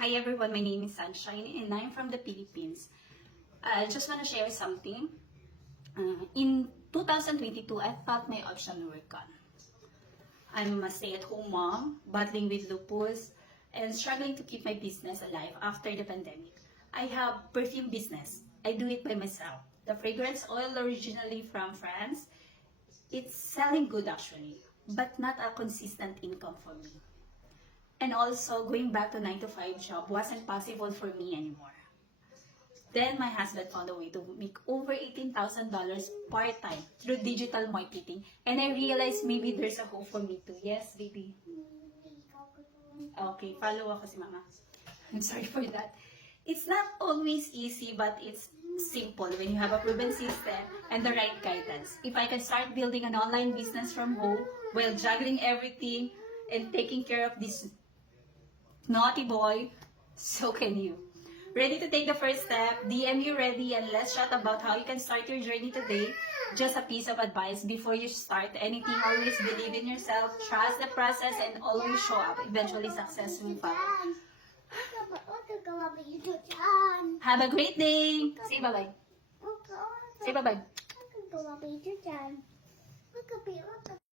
Hi everyone, my name is Sunshine and I'm from the Philippines. I just want to share something. In 2022, I thought my option were gone. I'm a stay-at-home mom, battling with lupus, and struggling to keep my business alive after the pandemic. I have perfume business. I do it by myself. The fragrance oil originally from France. It's selling good actually, but not a consistent income for me. And also, going back to 9 to 5 job wasn't possible for me anymore. Then my husband found a way to make over $18,000 part-time through digital marketing. And I realized maybe there's a hope for me too. Yes, baby? Okay, follow ako si mama. I'm sorry for that. It's not always easy, but it's simple when you have a proven system and the right guidance. If I can start building an online business from home while juggling everything and taking care of this naughty boy, so can you. Ready to take the first step? DM you ready and let's chat about how you can start your journey today. Just a piece of advice before you start anything, always believe in yourself, trust the process, and always show up. Eventually success will follow. Have a great day! Say bye-bye. Say bye-bye.